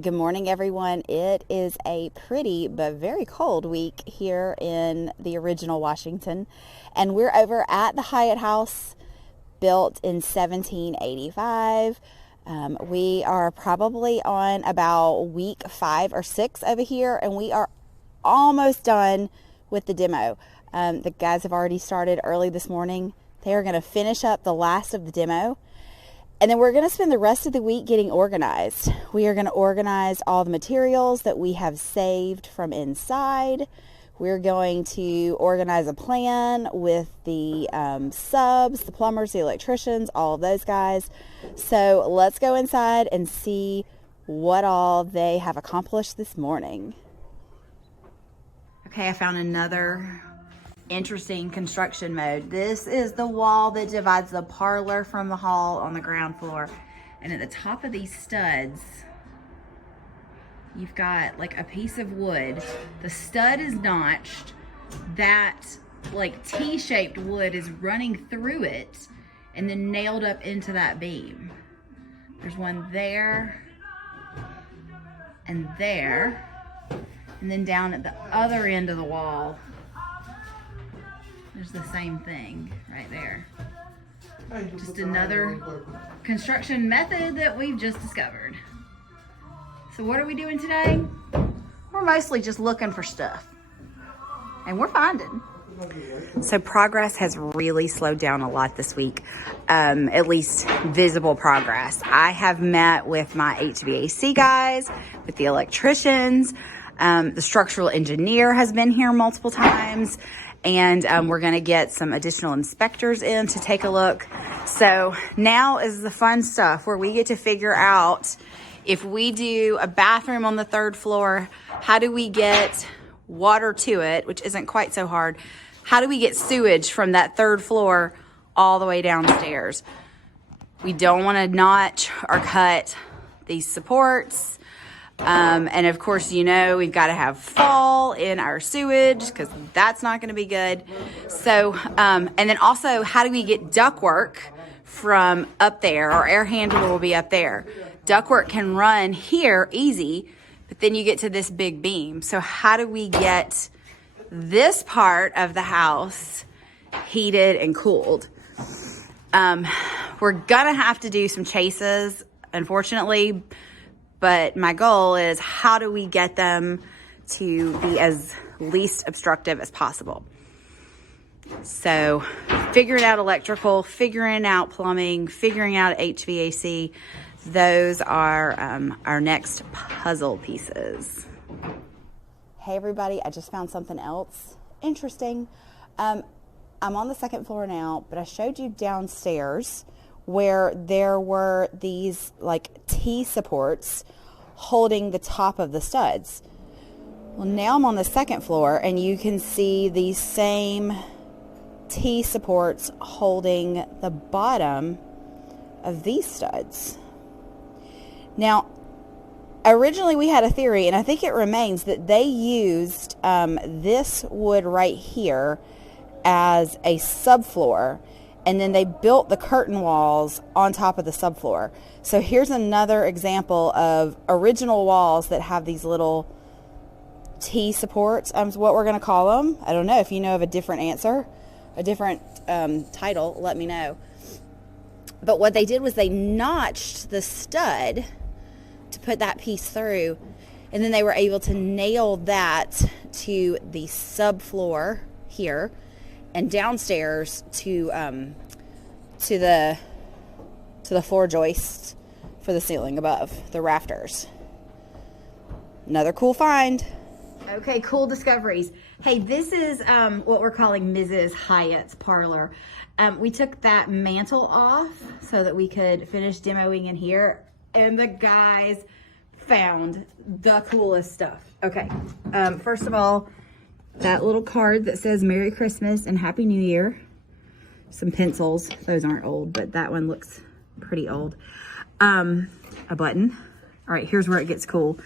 Good morning, everyone. It is a pretty but very cold week here in the original Washington, and we're over at the Hyatt House, built in 1785. We are probably on about week 5 or 6 over here, and we are almost done with the demo. The guys have already started early this morning. They are going to finish up the last of the demo. And then we're going to spend the rest of the week getting organized. We are going to organize all the materials that we have saved from inside. We're going to organize a plan with the subs, the plumbers, the electricians, all of those guys. So let's go inside and see what all they have accomplished this morning. Okay, I found another interesting construction mode. This is the wall that divides the parlor from the hall on the ground floor. And at the top of these studs, you've got like a piece of wood. The stud is notched. That like T-shaped wood is running through it and then nailed up into that beam. There's one there and there. And then down at the other end of the wall, there's the same thing right there. Just another construction method that we've just discovered. So what are we doing today? We're mostly just looking for stuff. And we're finding. So progress has really slowed down a lot this week. At least visible progress. I have met with my HVAC guys, with the electricians. The structural engineer has been here multiple times. And we're going to get some additional inspectors in to take a look. So now is the fun stuff where we get to figure out if we do a bathroom on the 3rd floor, how do we get water to it, which isn't quite so hard. How do we get sewage from that 3rd floor all the way downstairs? We don't want to notch or cut these supports. And of course, you know, we've got to have fall in our sewage because that's not going to be good. So, and then also, how do we get ductwork from up there? Our air handler will be up there. Ductwork can run here easy, but then you get to this big beam. So how do we get this part of the house heated and cooled? We're going to have to do some chases, unfortunately. But my goal is, how do we get them to be as least obstructive as possible? So figuring out electrical, figuring out plumbing, figuring out HVAC, those are our next puzzle pieces. Hey everybody, I just found something else interesting. I'm on the 2nd floor now, but I showed you downstairs where there were these like T-supports holding the top of the studs. Well, now I'm on the 2nd floor and you can see these same T-supports holding the bottom of these studs. Now, originally we had a theory, and I think it remains, that they used this wood right here as a subfloor. And then they built the curtain walls on top of the subfloor. So here's another example of original walls that have these little T-supports. What we're going to call them. I don't know. If you know of a different answer, a different title, let me know. But what they did was they notched the stud to put that piece through. And then they were able to nail that to the subfloor here. And downstairs to the floor joist for the ceiling above the rafters. Another cool find. Okay, cool discoveries. Hey, this is what we're calling Mrs. Hyatt's parlor. We took that mantle off so that we could finish demoing in here, and the guys found the coolest stuff. Okay, first of all, that little card that says Merry Christmas and Happy New Year. Some pencils. Those aren't old, but that one looks pretty old. A button. All right, here's where it gets cool.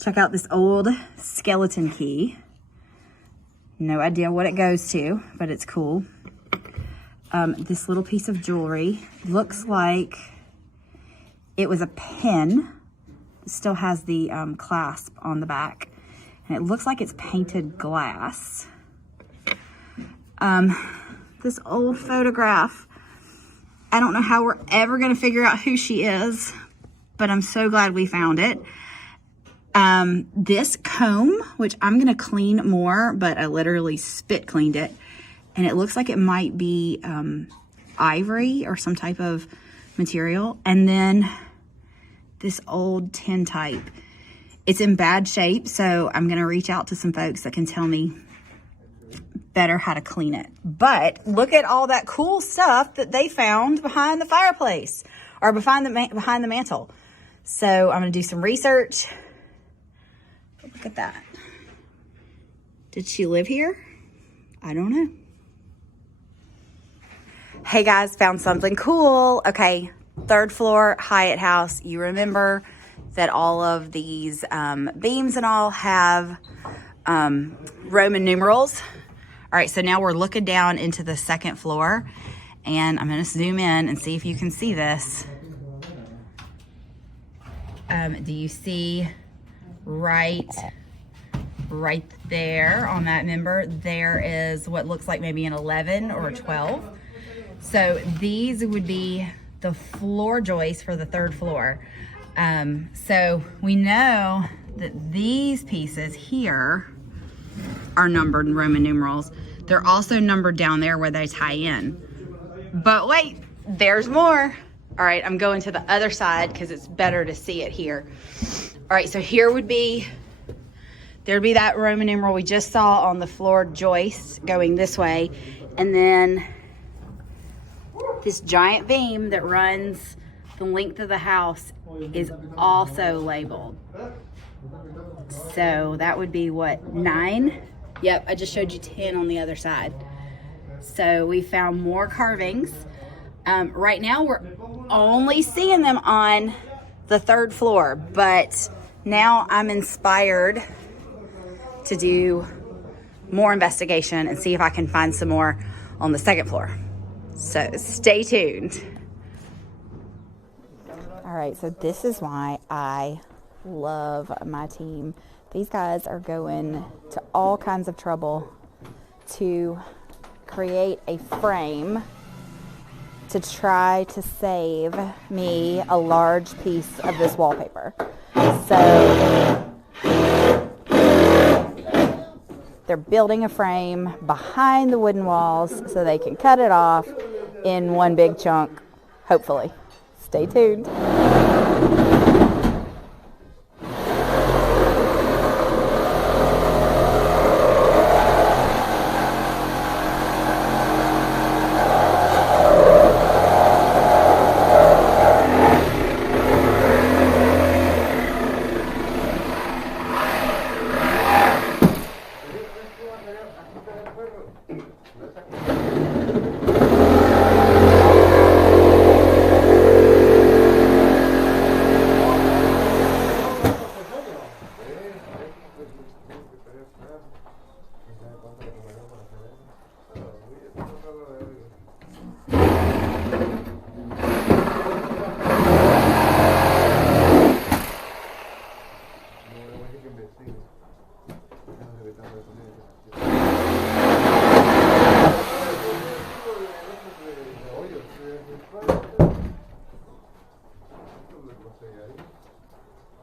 Check out this old skeleton key. No idea what it goes to, but it's cool. This little piece of jewelry looks like it was a pin It still has the clasp on the back. And it looks like it's painted glass. This old photograph. I don't know how we're ever going to figure out who she is, but I'm so glad we found it. This comb, which I'm going to clean more, but I literally spit cleaned it. And it looks like it might be ivory or some type of material. And then this old tintype. It's in bad shape, so I'm going to reach out to some folks that can tell me better how to clean it. But look at all that cool stuff that they found behind the fireplace or behind the mantle. So I'm going to do some research. Look at that. Did she live here? I don't know. Hey guys, found something cool. Okay, 3rd floor Hyatt House. You remember that all of these beams and all have Roman numerals. All right, so now we're looking down into the 2nd floor, and I'm gonna zoom in and see if you can see this. Do you see right there on that member, there is what looks like maybe an 11 or a 12. So these would be the floor joists for the 3rd floor. So we know that these pieces here are numbered in Roman numerals. They're also numbered down there where they tie in. But wait, there's more. All right, I'm going to the other side because it's better to see it here. All right, so here would be, there'd be that Roman numeral we just saw on the floor joist going this way. And then this giant beam that runs the length of the house is also labeled. So that would be what, 9? Yep, I just showed you 10 on the other side. So we found more carvings. Right now we're only seeing them on the 3rd floor, but now I'm inspired to do more investigation and see if I can find some more on the 2nd floor. So stay tuned. All right, so this is why I love my team. These guys are going to all kinds of trouble to create a frame to try to save me a large piece of this wallpaper. So they're building a frame behind the wooden walls so they can cut it off in one big chunk, hopefully. Stay tuned.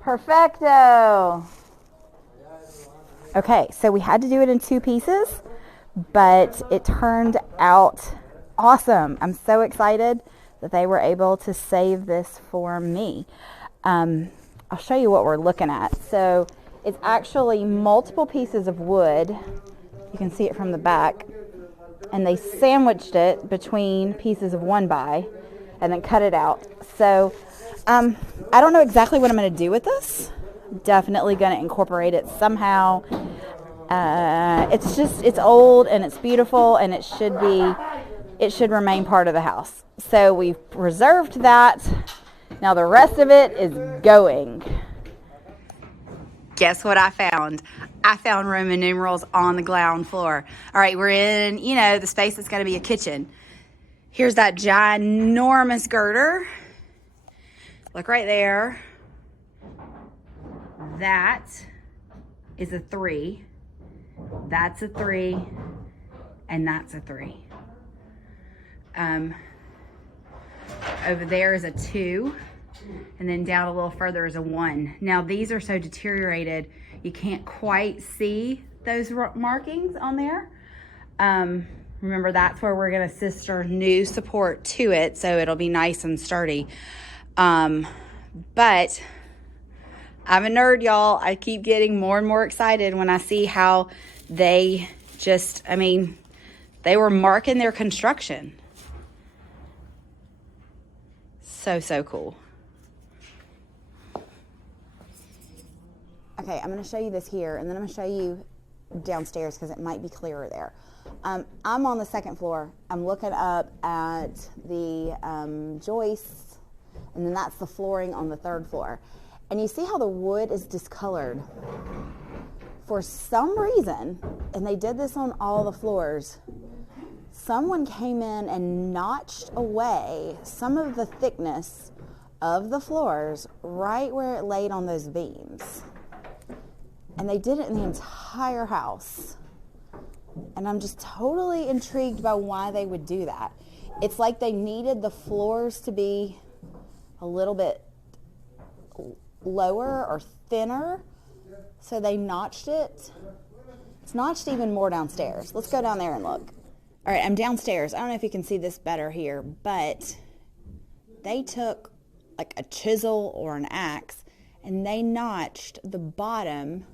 Perfecto. Okay, so we had to do it in 2 pieces, but it turned out awesome. I'm so excited that they were able to save this for me. I'll show you what we're looking at. So it's actually multiple pieces of wood. You can see it from the back. And they sandwiched it between pieces of 1x and then cut it out. So I don't know exactly what I'm going to do with this. Definitely going to incorporate it somehow. It's old and it's beautiful, and it should remain part of the house. So we've reserved that. Now the rest of it is going. Guess what I found? I found Roman numerals on the ground floor. All right, we're in, the space that's going to be a kitchen. Here's that ginormous girder. Look right there. that is a 3, that's a 3, and that's a 3. Over there is a 2, and then down a little further is a 1. Now these are so deteriorated you can't quite see those markings on there. Remember, that's where we're gonna sister new support to it, so it'll be nice and sturdy. But I'm a nerd, y'all. I keep getting more and more excited when I see how they just, I mean, they were marking their construction. So cool. Okay, I'm going to show you this here, and then I'm going to show you downstairs because it might be clearer there. I'm on the second floor. I'm looking up at the joists, and then that's the flooring on the third floor. And you see how the wood is discolored. For some reason, and they did this on all the floors, someone came in and notched away some of the thickness of the floors right where it laid on those beams. And they did it in the entire house. And I'm just totally intrigued by why they would do that. It's like they needed the floors to be a little bit lower or thinner, so they notched it. It's notched even more downstairs. Let's go down there and look. All right, I'm downstairs. I don't know if you can see this better here, but they took like a chisel or an axe and they notched the bottom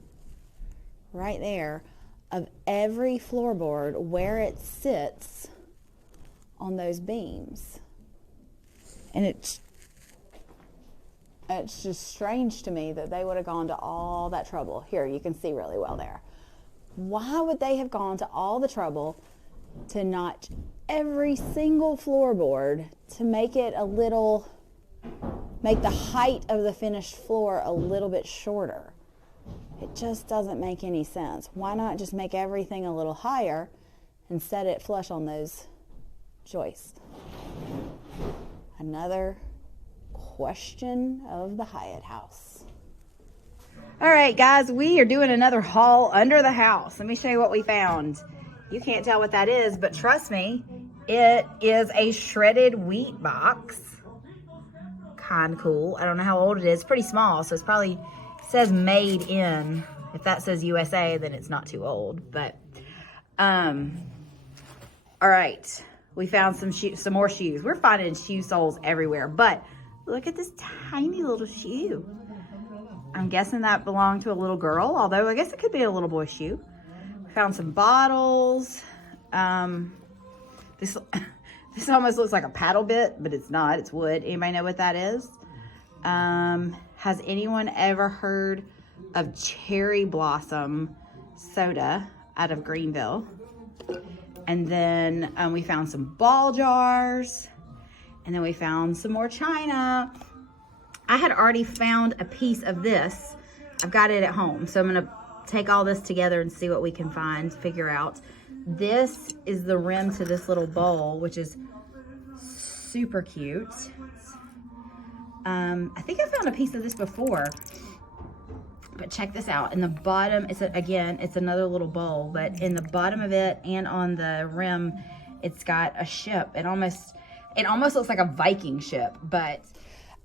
right there of every floorboard where it sits on those beams. And it's just strange to me that they would have gone to all that trouble. Here, you can see really well there. Why would they have gone to all the trouble to notch every single floorboard to make it make the height of the finished floor a little bit shorter? It just doesn't make any sense. Why not just make everything a little higher and set it flush on those joists? Another question of the Hyatt House. All right, guys, we are doing another haul under the house. Let me show you what we found. You can't tell what that is, but trust me, it is a shredded wheat box. Kind of cool. I don't know how old it is. It's pretty small, so it's probably says made in. If that says USA, then it's not too old. But all right, we found some more shoes. We're finding shoe soles everywhere, but look at this tiny little shoe. I'm guessing that belonged to a little girl, although I guess it could be a little boy shoe. We found some bottles. This almost looks like a paddle bit, but it's not. It's wood. Anybody know what that is? Has anyone ever heard of cherry blossom soda out of Greenville? And then we found some ball jars. And then we found some more china. I had already found a piece of this. I've got it at home. So I'm going to take all this together and see what we can figure out. This is the rim to this little bowl, which is super cute. I think I found a piece of this before. But check this out. In the bottom, it's another little bowl. But in the bottom of it and on the rim, it's got a ship. It almost looks like a Viking ship, but.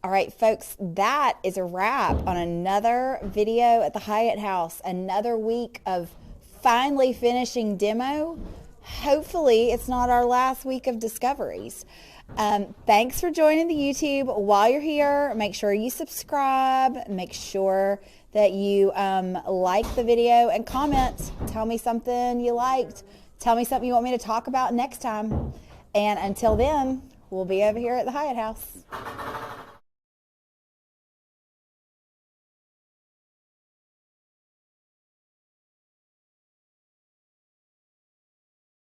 All right, folks, that is a wrap on another video at the Hyatt House. Another week of finally finishing demo. Hopefully, it's not our last week of discoveries. Thanks for joining the YouTube. While you're here, make sure you subscribe. Make sure that you like the video and comment. Tell me something you liked. Tell me something you want me to talk about next time. And until then, we'll be over here at the Hyatt House.